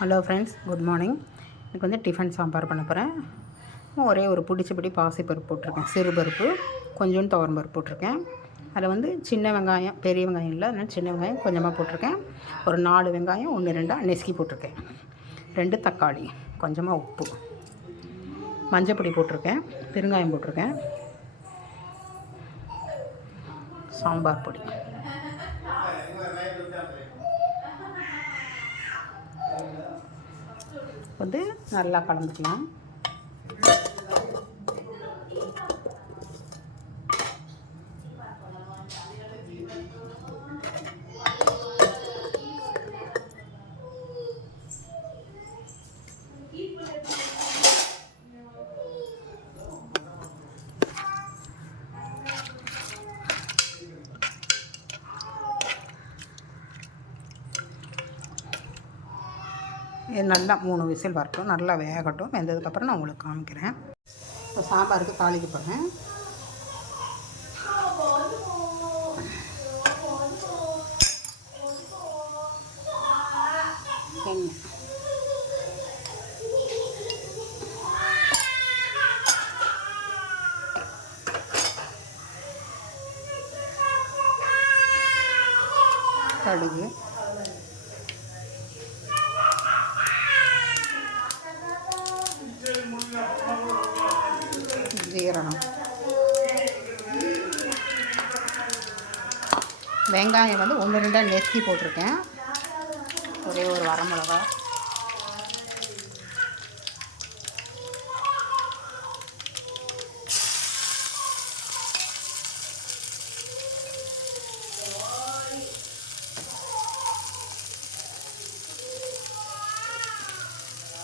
Hello friends, good morning. எனக்கு வந்து tiffin sambar பண்ண போகிறேன். ஒரே ஒரு பிடிச்சபடி பாசிப்பருப்பு போட்டிருக்கேன், சிறுபருப்பு, கொஞ்சோண்டு துவரம்பருப்பு போட்டிருக்கேன். அதில் வந்து சின்ன வெங்காயம், பெரிய வெங்காயம் இல்லை, அதனால் சின்ன வெங்காயம் கொஞ்சமாக போட்டிருக்கேன். ஒரு 4 வெங்காயம் 1 2 நெசுக்கி போட்டிருக்கேன். 2 தக்காளி, கொஞ்சமாக உப்பு, மஞ்சப்பொடி போட்டிருக்கேன், பெருங்காயம் போட்டிருக்கேன், சாம்பார் பொடி. வந்து நல்லா கலந்துக்கலாம். இது நல்லா 3 விசில் வரட்டும், நல்லா வேகட்டும். வெந்ததுக்கப்புறம் நான் உங்களுக்கு காமிக்கிறேன். இப்போ சாம்பாருக்கு தாளிக்க போகிறேன். எண்ணெய், கடுகு, ஜீரகம், வெங்காயம் வந்து 1 2 நெசுக்கி போட்டிருக்கேன். ஒரே ஒரு வரமிளகா,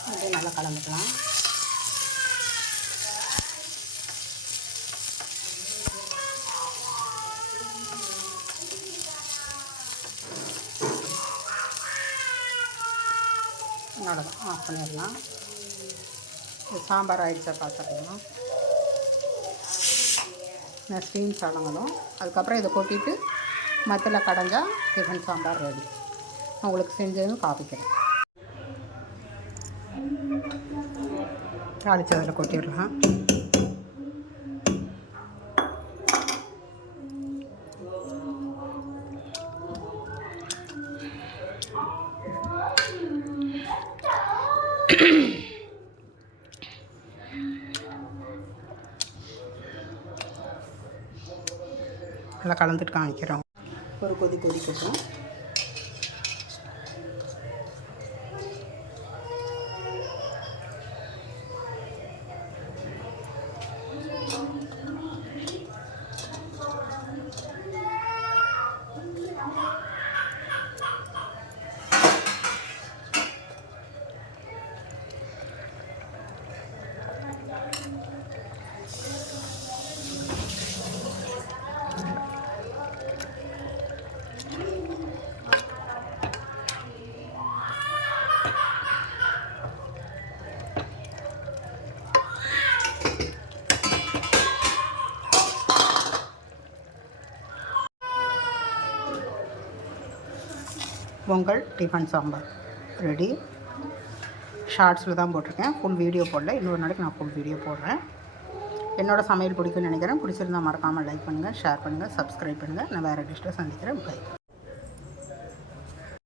அப்படியே நல்லா கலந்துக்கலாம். அவ்வளோதான், ஆஃப் பண்ணிடலாம். சாம்பார் ஆயிடுச்சா பார்த்துக்கலாம். நான் ஸ்டீம் சாலங்களும் அதுக்கப்புறம் இதை கொட்டிட்டு மத்தில் கடைஞ்சா டிஃபன் சாம்பார் ரெடி. நான் உங்களுக்கு செஞ்சதும் காப்பிக்கிறேன். தாளித்து அதில் கொட்டிடலாம். நல்லா கலந்துட்டு காமிக்கிறோம். ஒரு கொதிக்கட்டும். Pongal tiffin sambar ready. ஷார்ட்ஸில் தான் போட்டிருக்கேன், ஃபுல் வீடியோ போடல. இன்னொரு நாளைக்கு நான் ஃபுல் வீடியோ போடுறேன். என்னோடய சமையல் பிடிக்கும்னு நினைக்கிறேன். பிடிச்சிருந்தால் மறக்காமல் லைக் பண்ணுங்கள், ஷேர் பண்ணுங்கள், சப்ஸ்கிரைப் பண்ணுங்கள். நான் வேறு டிஷ்ஷில் சந்திக்கிறேன். பை.